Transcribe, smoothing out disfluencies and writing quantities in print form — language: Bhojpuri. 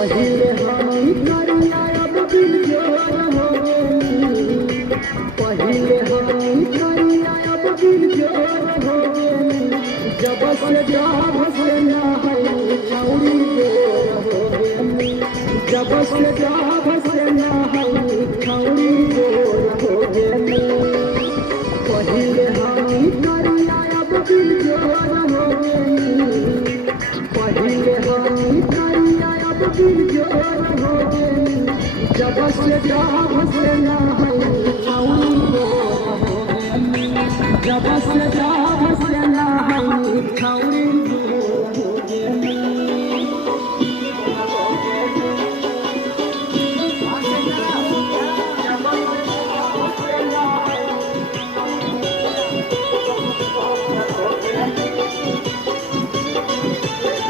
पहिले हम करिया अब बिरजोर हो गेली पहिले हम करिया अब बिरजोर हो गेली जब से जब से ना है छौरी जोर हो गेली जब से जब से ना है छौरी जोर हो गेली पहिले हम करिया अब बिरजोर हो गेली पहिले हम करिया अब बिरजोर हो गेली जब से ना है छौरी जोर हो गेली जब से ना है छौरी